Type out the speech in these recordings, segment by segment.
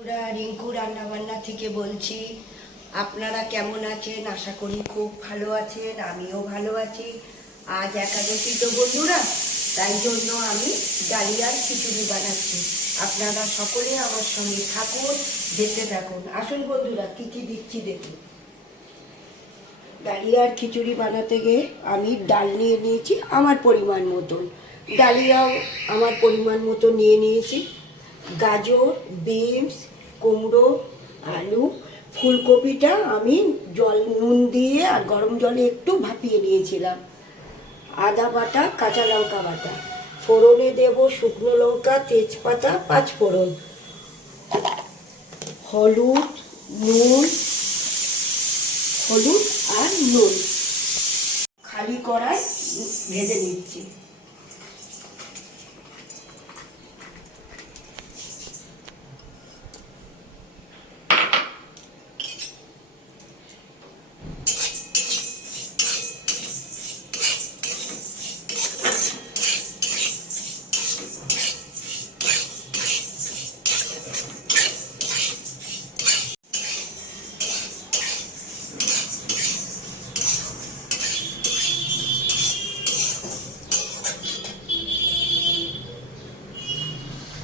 ওরা রিঙ্কু রান্নাবান্না থেকে বলছি। আপনারা কেমন আছেন? আশা করি খুব ভালো আছেন, আমিও ভালো আছি। আজ একাদশী তো বন্ধুরা, তাই জন্য আমি ডালিয়ার খিচুড়ি বানাচ্ছি। আপনারা সকলে আমার সঙ্গে থাকুন, দেখতে থাকুন। আসুন বন্ধুরা, কী কী দিচ্ছি দেখুন। ডালিয়ার খিচুড়ি বানাতে গিয়ে আমি ডাল নিয়ে নিয়েছি আমার পরিমাণ মতন, ডালিয়াও আমার পরিমাণ মতো নিয়ে নিয়েছি। গাজর, বিনস, কুমড়ো, আলু, ফুলকপিটা আমি নুন দিয়ে আর গরম জলে একটু ভাপিয়ে নিয়েছিলাম। আদা বাটা, কাঁচা লঙ্কা বাটা, ফোড়নে দেব শুকনো লঙ্কা, তেজপাতা, পাঁচফোড়ন, হলুদ, নুন, হলুদ আর নুন খালি কড়াই ভেজে নিচ্ছি।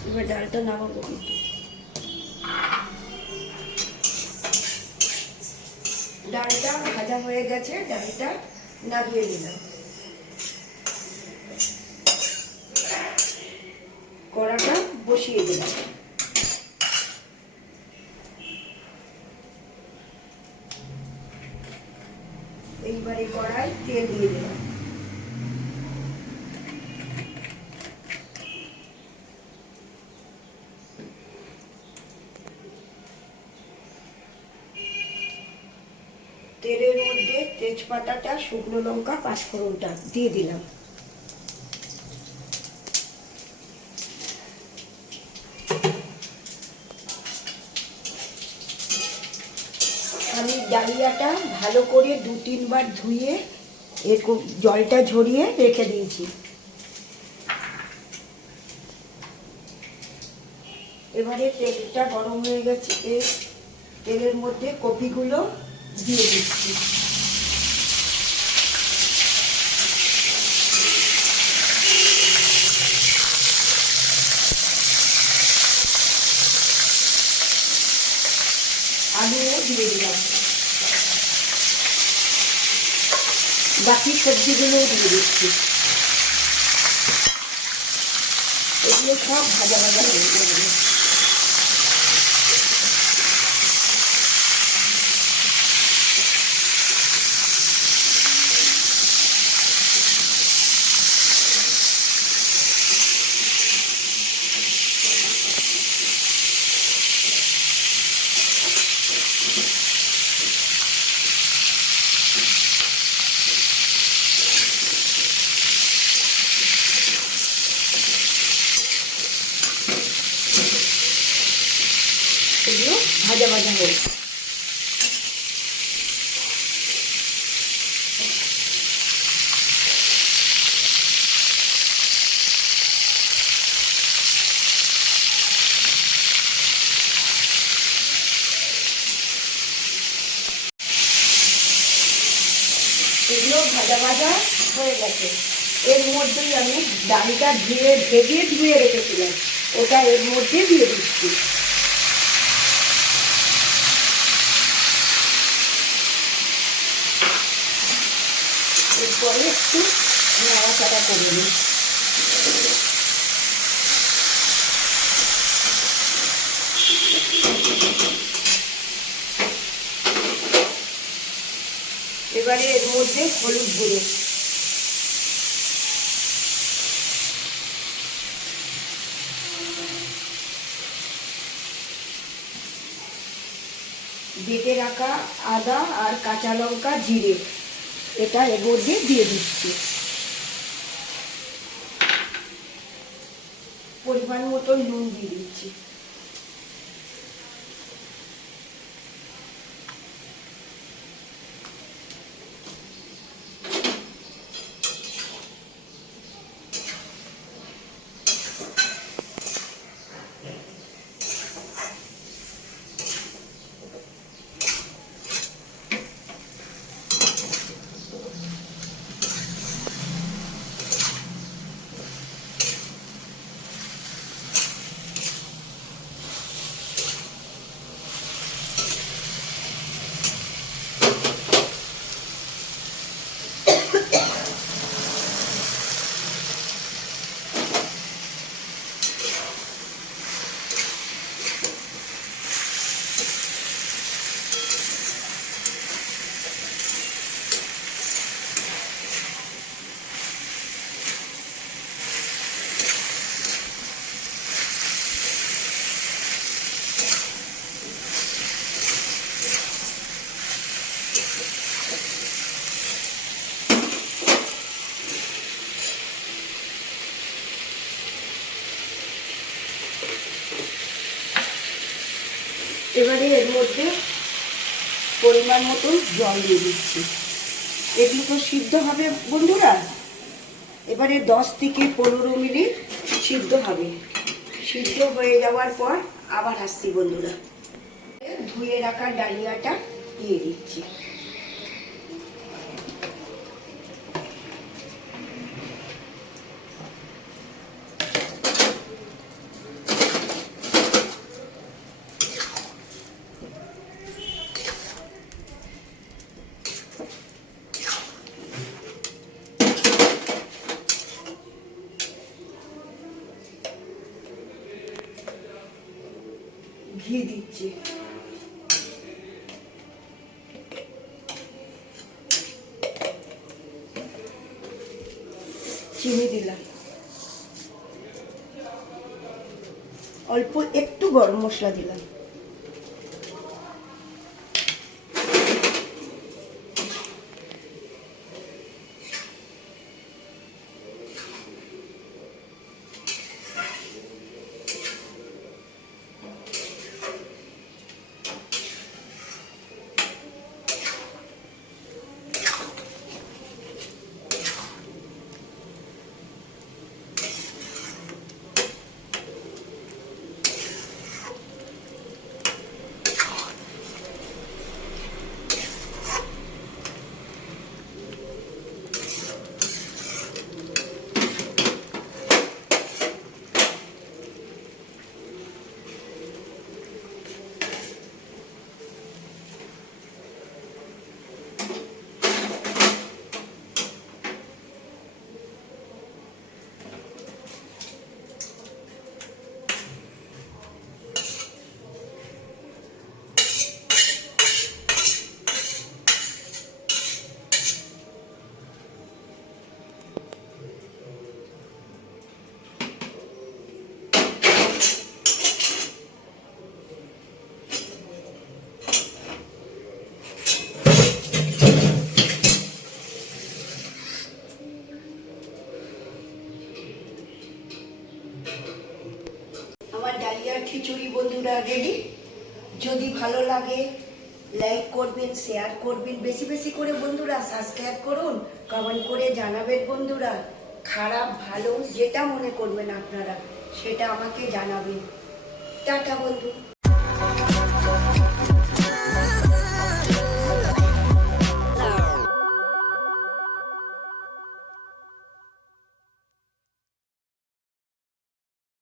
এবার ডালটা নামাবো, কিন্তু ডালটা ভাজা হয়ে গেছে, ডালটা নামিয়ে দিলাম। কড়াটা বসিয়ে দিলাম। এইবারে কড়াই তেল দিয়ে দিলাম। তেলের মধ্যে তেজপাতাটা, শুকনো লঙ্কা, পাঁচফোড়নটা দিয়ে দিলাম। আমি ডালিয়াটা ভালো করে 2-3 বার ধুয়ে জলটা ঝরিয়ে রেখে দিয়েছি। এবারে তেলটা গরম হয়ে গেছে, তেলের মধ্যে কপিগুলো দিয়ে দিচ্ছি। আলুও দিয়ে দিলাম, বাকি সবজিগুলোও দিয়ে দিচ্ছি। এগুলো সব ভাজা ভাজা হয়ে যাবে। এগুলো ভাজা ভাজা হোক। এগুলো ভাজা ভাজা হয়ে গেছে। এর মধ্যেই আমি ডালটা ধুয়ে রেখেছিলাম, ওটা এর মধ্যে দিয়ে দিচ্ছি। এরপরে একটু নাড়াচাড়া করে নিই। এবারে এর মধ্যে হলুদ গুঁড়ো, বেটে রাখা আদা আর কাঁচা লঙ্কা, জিরে, এটা এর মধ্যে দিয়ে দিচ্ছি। পরিমাণ মতো নুন দিয়ে দিচ্ছি। এবারে এর মধ্যে পরিমাণ মতো জল দিয়ে দিচ্ছি। এগুলো তো সিদ্ধ হবে বন্ধুরা, এবারে 10 থেকে 15 মিনিট সিদ্ধ হবে। সিদ্ধ হয়ে যাওয়ার পর আবার আসছি বন্ধুরা। ধুয়ে রাখা ডালিয়াটা দিয়ে দিচ্ছি। ঘি দিচ্ছি, চিনি দিলাম, অল্প একটু গরম মশলা দিলাম। আমার ডালিয়ার খিচুড়ি বন্ধুরা রেডি। যদি ভালো লাগে লাইক করবেন, শেয়ার করবেন, বেশি বেশি করে বন্ধুরা সাবস্ক্রাইব করুন, কমেন্ট করে জানাবেন বন্ধুরা। খারাপ ভালো যেটা মনে করবেন আপনারা সেটা আমাকে জানাবেন। টাটা বন্ধু।